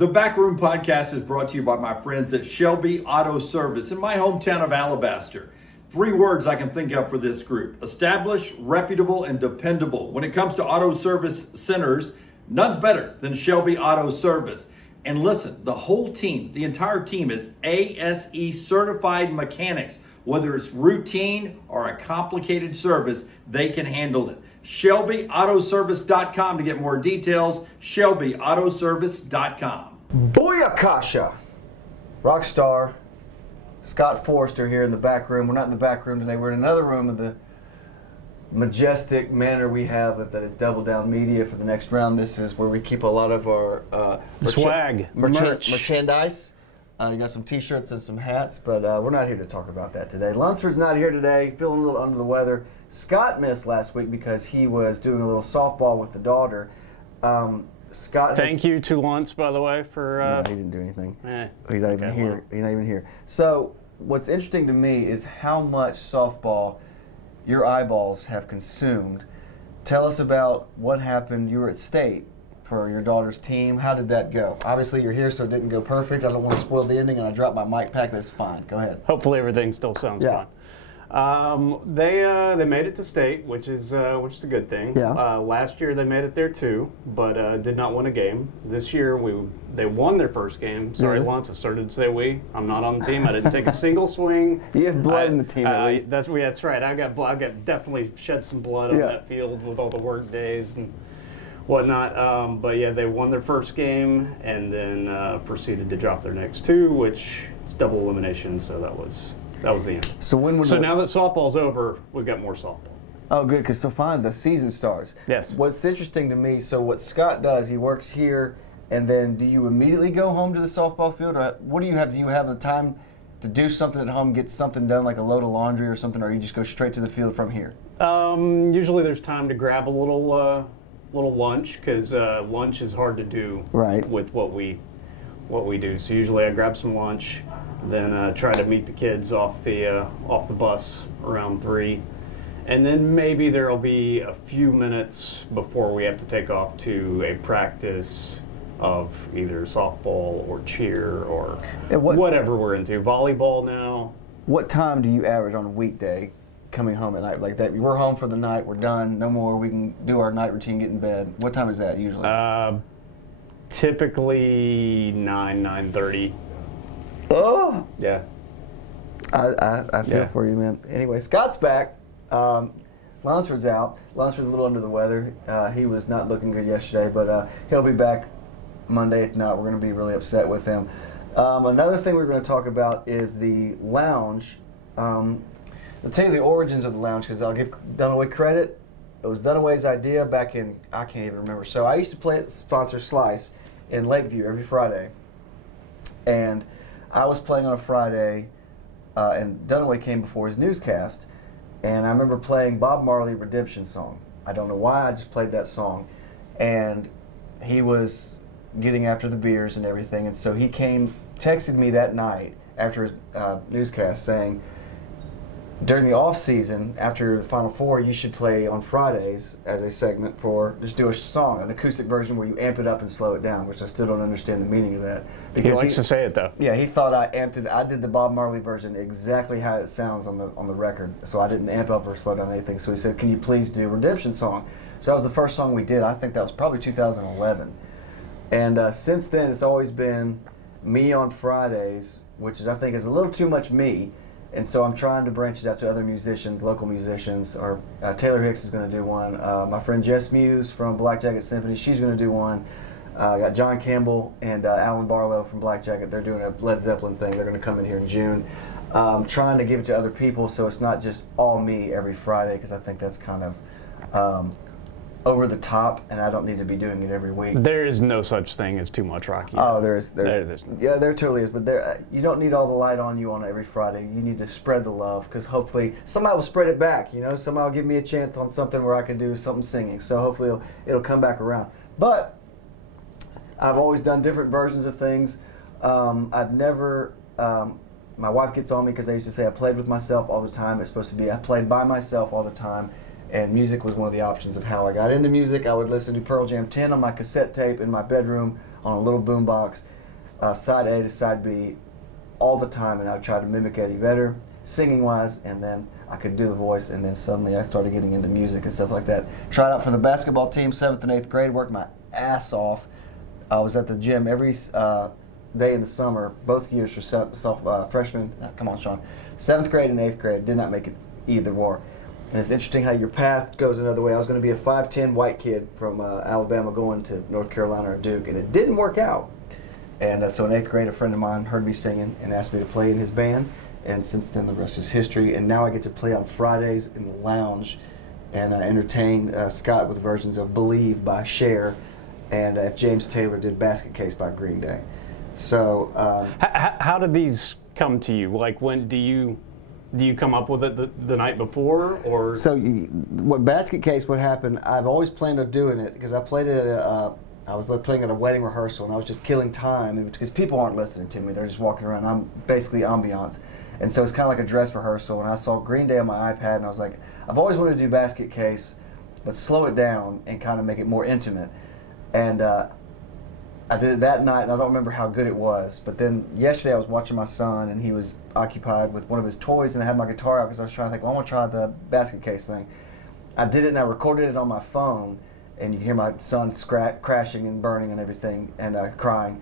The Backroom Podcast is brought to you by my friends at Shelby Auto Service in my hometown of Alabaster. 3 words I can think of for this group: established, reputable, and dependable. When it comes to auto service centers, none's better than Shelby Auto Service. And listen, the whole team, the entire team is ASE certified mechanics. Whether it's routine or a complicated service, they can handle it. ShelbyAutoservice.com to get more details. ShelbyAutoservice.com. Booyakasha! Rockstar, Scott Forrester here in the back room. We're not in the back room today. We're in another room of the majestic manor we have that is Double Down Media for the next round. This is where we keep a lot of our swag, merchandise. You got some t-shirts and some hats, but we're not here to talk about that today. Lunsford's not here today, feeling a little under the weather. Scott missed last week because he was doing a little softball with the daughter. Scott, thank you to Luntz, by the way, for. No, he didn't do anything. He's not even here. He's not even here. So what's interesting to me is how much softball your eyeballs have consumed. Tell us about what happened. You were at state for your daughter's team. How did that go? Obviously, you're here, so it didn't go perfect. I don't want to spoil the ending, and I dropped my mic pack. That's fine. Go ahead. Hopefully, everything still sounds fine. They made it to state, which is a good thing. Yeah. Last year they made it there too, but did not win a game. This year they won their first game. Sorry, Lance, I started to say we. I'm not on the team. I didn't take a single swing. You have blood in the team at least. That's right. I got definitely shed some blood on that field with all the work days and whatnot. But yeah, they won their first game and then proceeded to drop their next 2, which is double elimination. So that was the end. So now that softball's over, we've got more softball. Oh, good, because so finally the season starts. Yes. What's interesting to me, so what Scott does, he works here, and then do you immediately go home to the softball field? Or what do you have? Do you have the time to do something at home, get something done, like a load of laundry or something, or you just go straight to the field from here? Usually there's time to grab a little lunch, because lunch is hard to do with what we do. So usually I grab some lunch, then try to meet the kids off the bus around 3, and then maybe there'll be a few minutes before we have to take off to a practice of either softball or cheer or whatever we're into. Volleyball now. What time do you average on a weekday coming home at night? Like that, we're home for the night, we're done, no more, we can do our night routine, get in bed. What time is that usually? Typically 9:30. Oh! Yeah. I feel for you, man. Anyway, Scott's back. Lunsford's out. Lunsford's a little under the weather. He was not looking good yesterday, but he'll be back Monday. If not, we're going to be really upset with him. Another thing we're going to talk about is the lounge. I'll tell you the origins of the lounge because I'll give Dunaway credit. It was Dunaway's idea back in, I can't even remember. So I used to sponsor Slice in Lakeview every Friday. And I was playing on a Friday, and Dunaway came before his newscast, and I remember playing Bob Marley Redemption Song. I don't know why, I just played that song. And he was getting after the beers and everything, and so he texted me that night after his newscast saying, during the off season, after the Final Four, you should play on Fridays as a segment for just do a song, an acoustic version where you amp it up and slow it down, which I still don't understand the meaning of that. Because he likes to say it though. Yeah, he thought I amped it. I did the Bob Marley version exactly how it sounds on the record, so I didn't amp up or slow down anything. So he said, "Can you please do Redemption Song?" So that was the first song we did. I think that was probably 2011, and since then it's always been me on Fridays, which I think is a little too much me. And so I'm trying to branch it out to other musicians, local musicians. Or Taylor Hicks is going to do one. My friend Jess Muse from Black Jacket Symphony, she's going to do one. I got John Campbell and Alan Barlow from Black Jacket. They're doing a Led Zeppelin thing. They're going to come in here in June. Trying to give it to other people so it's not just all me every Friday, because I think that's kind of over the top, and I don't need to be doing it every week. There is no such thing as too much Rocky. Oh, there is. Yeah, there totally is. But you don't need all the light on you on every Friday. You need to spread the love, because hopefully somebody will spread it back. Somebody will give me a chance on something where I can do something singing. So hopefully it'll come back around. But I've always done different versions of things. I've never. My wife gets on me because I used to say I played with myself all the time. It's supposed to be I played by myself all the time. And music was one of the options of how I got into music. I would listen to Pearl Jam 10 on my cassette tape in my bedroom on a little boombox, side A to side B, all the time, and I would try to mimic Eddie Vedder, singing-wise, and then I could do the voice, and then suddenly I started getting into music and stuff like that. Tried out for the basketball team, 7th and 8th grade, worked my ass off. I was at the gym every day in the summer, both years for freshman, come on, Sean, 7th grade and 8th grade, did not make it either or. And it's interesting how your path goes another way. I was going to be a 5'10" white kid from Alabama going to North Carolina or Duke, and it didn't work out. And so in 8th grade, a friend of mine heard me singing and asked me to play in his band. And since then, the rest is history. And now I get to play on Fridays in the lounge and entertain Scott with versions of Believe by Cher, and if James Taylor did Basket Case by Green Day. So how did these come to you? Like, when do you come up with it the night before, or? So what Basket Case would happen, I've always planned on doing it because I played it at I was playing at a wedding rehearsal, and I was just killing time because people aren't listening to me. They're just walking around. I'm basically ambiance. And so it's kind of like a dress rehearsal, and I saw Green Day on my iPad, and I was like, I've always wanted to do Basket Case, but slow it down and kind of make it more intimate. And I did it that night, and I don't remember how good it was. But then yesterday I was watching my son, and he was occupied with one of his toys, and I had my guitar out because I was trying to think, well, I want to try the Basket Case thing. I did it, and I recorded it on my phone, and you can hear my son crashing and burning and everything, and crying.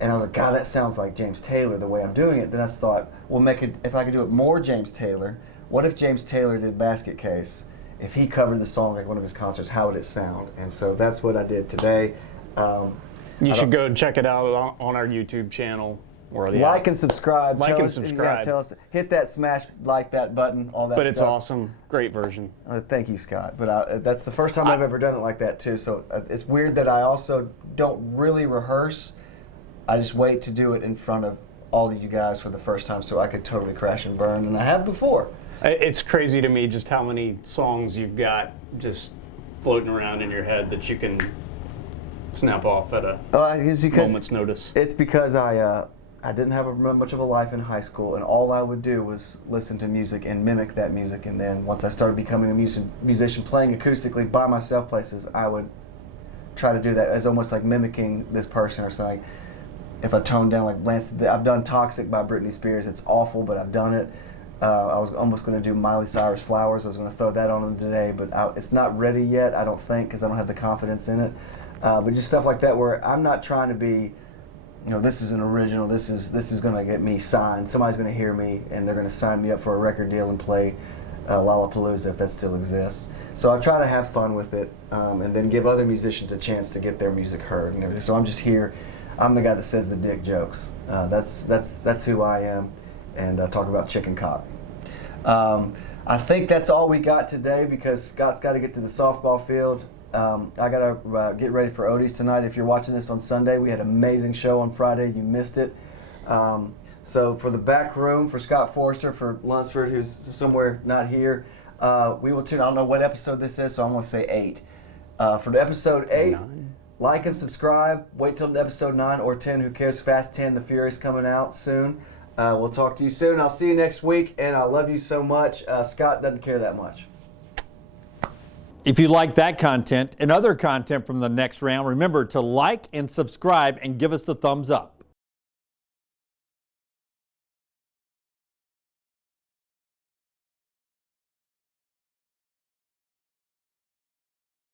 And I was like, God, that sounds like James Taylor the way I'm doing it. Then I thought, well, if I could do it more James Taylor, what if James Taylor did Basket Case? If he covered the song like one of his concerts, how would it sound? And so that's what I did today. You should go check it out on our YouTube channel. Like and subscribe. Subscribe. Tell us, hit that smash like that button, all that stuff. But it's awesome. Great version. Thank you, Scott. But that's the first time I've ever done it like that, too. So it's weird that I also don't really rehearse. I just wait to do it in front of all of you guys for the first time so I could totally crash and burn, and I have before. It's crazy to me just how many songs you've got just floating around in your head that you can snap off at a moment's notice. It's because I didn't have much of a life in high school, and all I would do was listen to music and mimic that music. And then once I started becoming a musician, playing acoustically by myself places, I would try to do that as almost like mimicking this person or something. If I tone down, like Lance, I've done Toxic by Britney Spears. It's awful, but I've done it. I was almost going to do Miley Cyrus Flowers. I was going to throw that on them today, but it's not ready yet, I don't think, because I don't have the confidence in it. But just stuff like that where I'm not trying to be, this is an original, this is going to get me signed. Somebody's going to hear me, and they're going to sign me up for a record deal and play Lollapalooza if that still exists. So I try to have fun with it, and then give other musicians a chance to get their music heard and everything. So I'm just here. I'm the guy that says the dick jokes. That's who I am, and talk about chicken cock. I think that's all we got today because Scott's got to get to the softball field. I got to get ready for Odie's tonight. If you're watching this on Sunday, we had an amazing show on Friday. You missed it. So for the back room, for Scott Forrester, for Lunsford, who's somewhere not here, we will tune. I don't know what episode this is, so I'm going to say 8. For the episode 8, 9. Like and subscribe. Wait till episode 9 or 10. Who cares? Fast 10, The Furious coming out soon. We'll talk to you soon. I'll see you next week, and I love you so much. Scott doesn't care that much. If you like that content and other content from the next round, remember to like and subscribe and give us the thumbs up.